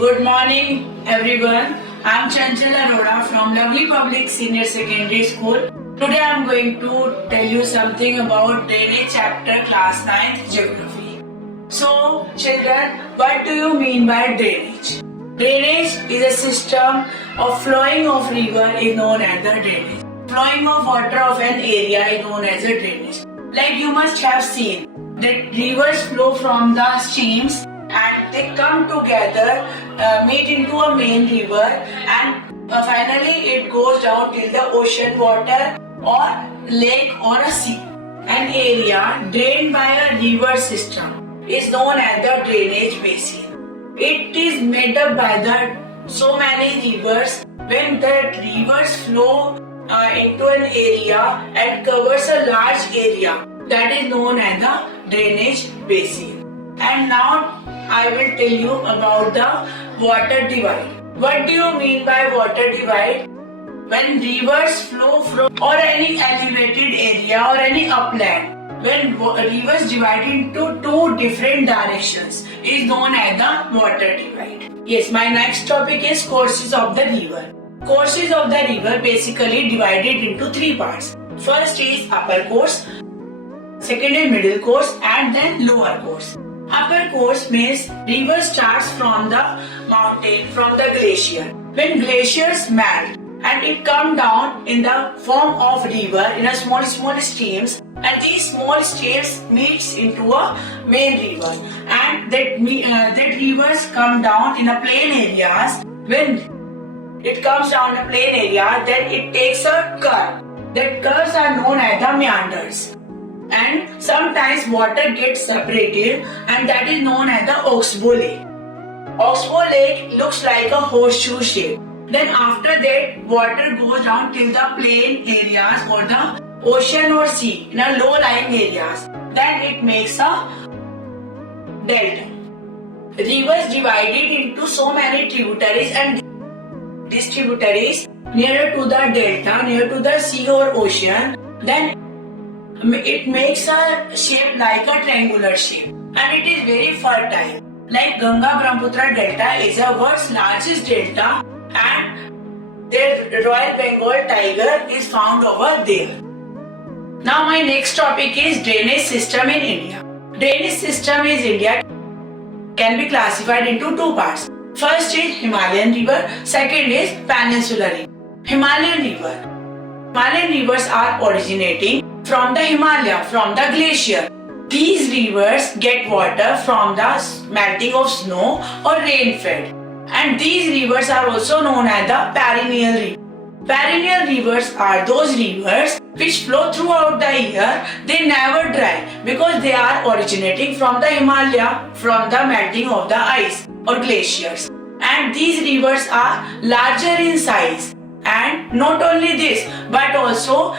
Good morning everyone. I am Chanchal Arora from Lovely Public Senior Secondary School. Today I am going to tell you something about drainage chapter class 9th geography. So children, what do you mean by drainage? Drainage is a system of flowing of river is known as the drainage. Flowing of water of an area is known as a drainage. Like you must have seen that rivers flow from the streams and they come together, meet into a main river, and finally it goes down till the ocean water or lake or a sea. An area drained by a river system is known as the drainage basin. It is made up by so many rivers. When the rivers flow into an area and covers a large area, that is known as the drainage basin. And now I will tell you about the water divide. What do you mean by water divide? When rivers flow from or any elevated area or any upland, when rivers divide into two different directions, is known as the water divide. Yes, my next topic is courses of the river. Courses of the river basically divided into three parts. First is upper course, second is middle course, and then lower course. Upper course means river starts from the mountain, from the glacier. When glaciers melt and it come down in the form of river in a small streams, and these small streams meets into a main river, and that rivers come down in a plain areas. When it comes down a plain area, then it takes a curve. That curves are known as the meanders. And sometimes water gets separated, and that is known as the Oxbow Lake. Oxbow Lake looks like a horseshoe shape. Then after that, water goes down till the plain areas or the ocean or sea in a low-lying areas. Then it makes a delta. Rivers divided into so many tributaries, and these tributaries nearer to the delta, near to the sea or ocean, then it makes a shape like a triangular shape, and it is very fertile. Like Ganga Brahmaputra Delta is the world's largest delta, and the Royal Bengal tiger is found over there. Now my next topic is drainage system in India. Drainage system in India can be classified into two parts. First is Himalayan river, second is Peninsular river. Himalayan rivers are originating from the Himalaya, from the glacier. These rivers get water from the melting of snow or rain-fed. And these rivers are also known as the perennial rivers. Perennial rivers are those rivers which flow throughout the year. They never dry because they are originating from the Himalaya, from the melting of the ice or glaciers. And these rivers are larger in size. And not only this, but also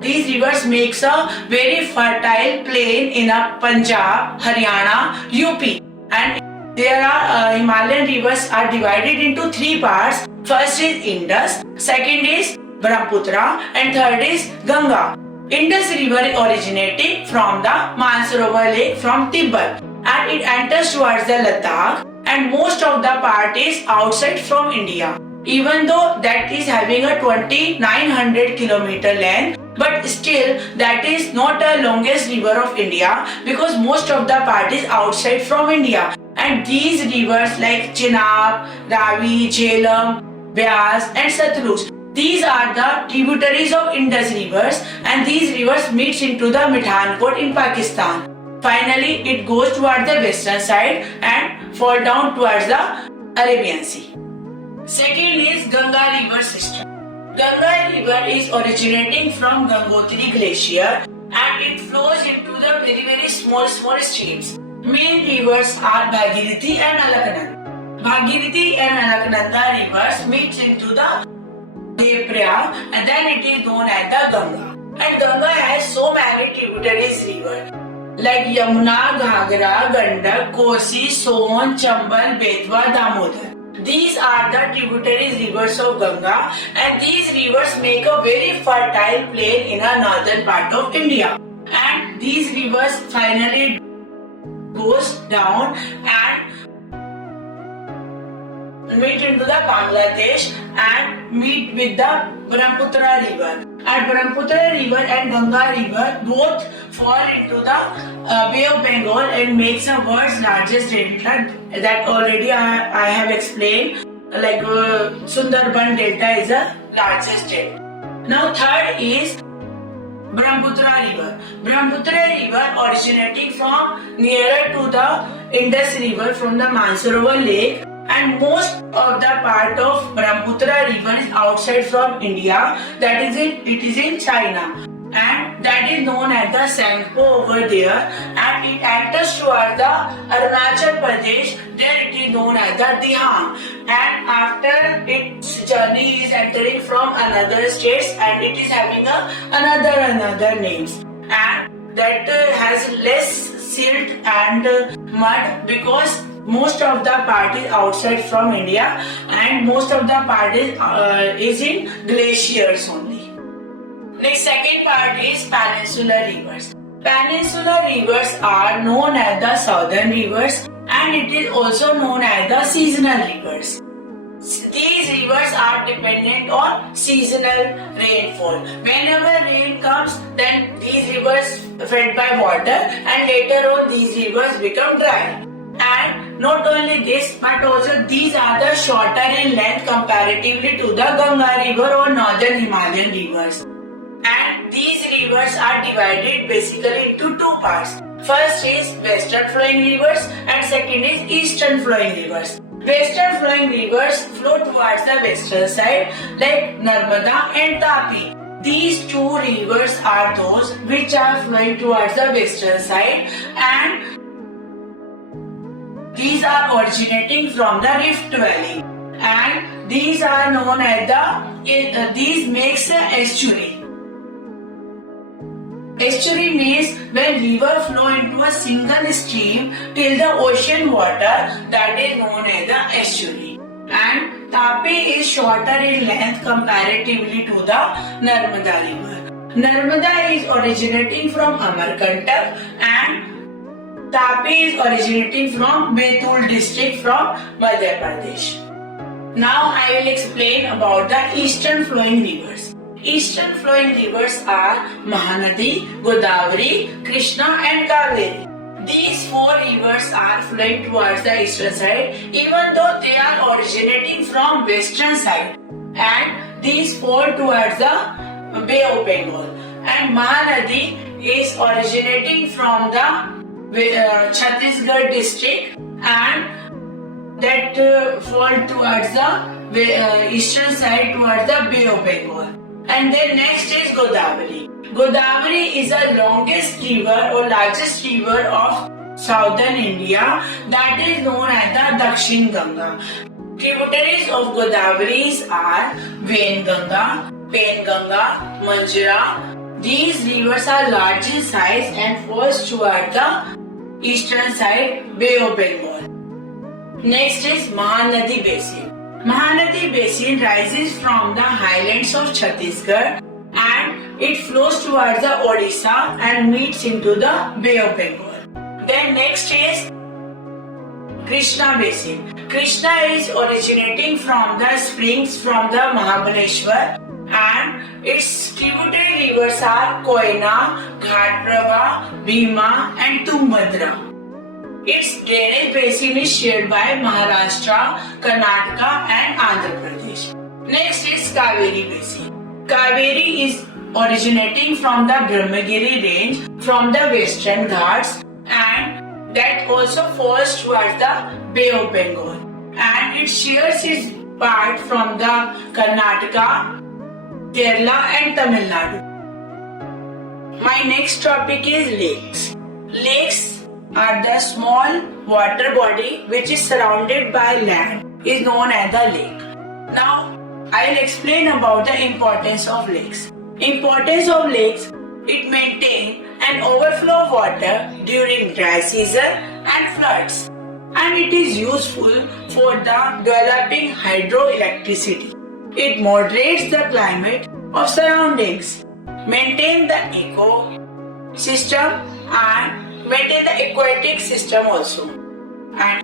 these rivers makes a very fertile plain in a Punjab, Haryana, UP. And there are Himalayan rivers are divided into three parts. First is Indus, second is Brahmaputra, and third is Ganga. Indus river originating from the Mansarovar lake from Tibet, and it enters towards the Ladakh, and most of the part is outside from India. Even though that is having a 2900 kilometer length, but still that is not the longest river of India because most of the part is outside from India. And these rivers like Chenab, Ravi, Jhelum, Beas and Satluj, these are the tributaries of Indus rivers, and these rivers meets into the Mithankot in Pakistan. Finally, it goes towards the western side and fall down towards the Arabian Sea. Second is Ganga river system. Ganga river is originating from Gangotri glacier, and it flows into the very small streams. Main rivers are Bhagirathi and Alaknanda. Bhagirathi and Alaknanda rivers meet into the Devraya, and then it is known as the Ganga. And Ganga has so many tributaries rivers like Yamuna, Ghagra, Gandak, Kosi, Son, Chambal, Betwa, Damodar. These are the tributary rivers of Ganga, and these rivers make a very fertile plain in a northern part of India. And these rivers finally goes down and meet into the Bangladesh and meet with the Brahmaputra river. And Brahmaputra river and Ganga river both fall into the Bay of Bengal and makes the world's largest delta. That already I have explained. Like Sundarban Delta is the largest delta. Now third is Brahmaputra river. Brahmaputra river originating from nearer to the Indus river from the Mansarovar lake, and most of the part of Brahmaputra river is outside from India. That is it is in China, and that is known as the Sangpo over there, and it enters towards the Arunachal Pradesh. There it is known as the Dihang, and after its journey is entering from another states, and it is having another names, and that has less silt and mud because most of the part is outside from India and most of the part is in glaciers only. Next, second part is peninsular rivers. Peninsular rivers are known as the southern rivers, and it is also known as the seasonal rivers. These rivers are dependent on seasonal rainfall. Whenever rain comes, then these rivers fed by water, and later on these rivers become dry. And not only this, but also these are the shorter in length comparatively to the Ganga river or northern Himalayan rivers. And these rivers are divided basically into two parts. First is western flowing rivers and second is eastern flowing rivers. Western flowing rivers flow towards the western side like Narmada and Tapi. These two rivers are those which are flowing towards the western side, and these are originating from the Rift Valley, and these are known as these makes an estuary. Estuary means when river flow into a single stream till the ocean water, that is known as the estuary. And Tapi is shorter in length comparatively to the Narmada river. Narmada is originating from Amarkantak and Tapi is originating from Betul district from Madhya Pradesh. Now I will explain about the eastern flowing rivers. Eastern flowing rivers are Mahanadi, Godavari, Krishna and Kaveri. These four rivers are flowing towards the eastern side even though they are originating from western side, and these fall towards the Bay of Bengal. And Mahanadi is originating from the Chhattisgarh district, and that fall towards the eastern side towards the Bay of Bengal. And then next is Godavari. Godavari is the longest river or largest river of southern India, that is known as the Dakshin Ganga. Tributaries of Godavari are Vainganga, Penganga, Manjira. These rivers are large in size and flows toward the eastern side Bay of Bengal. Next is Mahanadi Basin. Mahanadi Basin rises from the highlands of Chhattisgarh and it flows towards the Odisha and meets into the Bay of Bengal. Then next is Krishna Basin. Krishna is originating from the springs from the Mahabaleshwar, and its tributary rivers are Koyna, Ghatprabha, Bhima and Tungabhadra. Its drainage basin is shared by Maharashtra, Karnataka and Andhra Pradesh. Next is Kaveri Basin. Kaveri is originating from the Brahmagiri range from the western Ghats, and that also falls towards the Bay of Bengal. And it shares its part from the Karnataka, Kerala and Tamil Nadu. My next topic is lakes. Lakes are the small water body which is surrounded by land, is known as the lake. Now I will explain about the importance of lakes. Importance of lakes: it maintains an overflow of water during dry season and floods, and it is useful for the developing hydroelectricity. It moderates the climate of surroundings, maintain the ecosystem and maintain the aquatic system also, and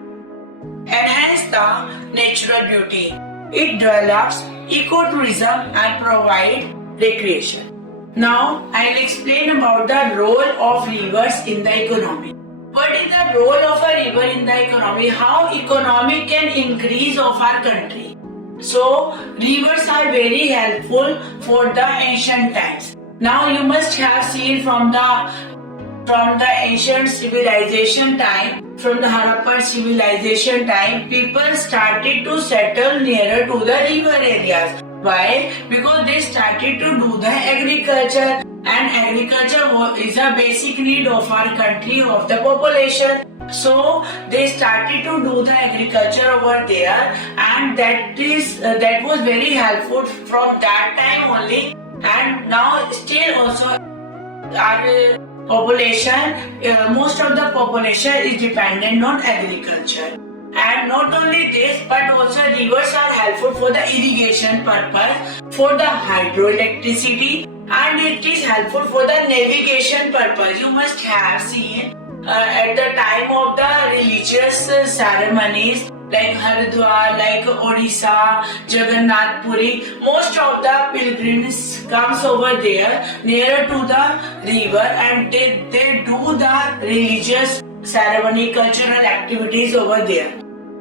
enhance the natural beauty. It develops ecotourism and provide recreation. Now I'll explain about the role of rivers in the economy. What is the role of a river in the economy? How economy can increase of our country? So rivers are very helpful for the ancient times. Now you must have seen from the ancient civilization time, from the Harappan civilization time, people started to settle nearer to the river areas. Why? Because they started to do the agriculture, and agriculture is a basic need of our country, of the population. So they started to do the agriculture over there, and that was very helpful from that time only. And now still also our population, most of the population is dependent on agriculture. And not only this, but also rivers are helpful for the irrigation purpose, for the hydroelectricity, and it is helpful for the navigation purpose. You must have seen at the time of the religious ceremonies like Haridwar, like Odisha, Jagannath Puri, most of the pilgrims comes over there nearer to the river, and they do the religious ceremony, cultural activities over there.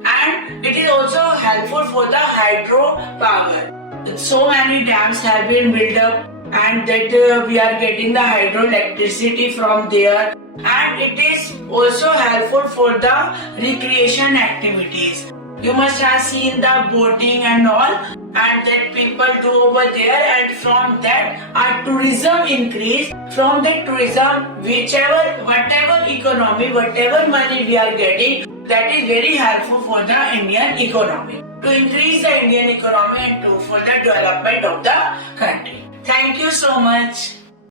And it is also helpful for the hydro power. So many dams have been built up, and that we are getting the hydroelectricity from there. And it is also helpful for the recreation activities. You must have seen the boating and all, and that people do over there, and from that our tourism increase. From that tourism, whatever economy, whatever money we are getting, that is very helpful for the Indian economy, to increase the Indian economy and for the development of the country. Thank you so much.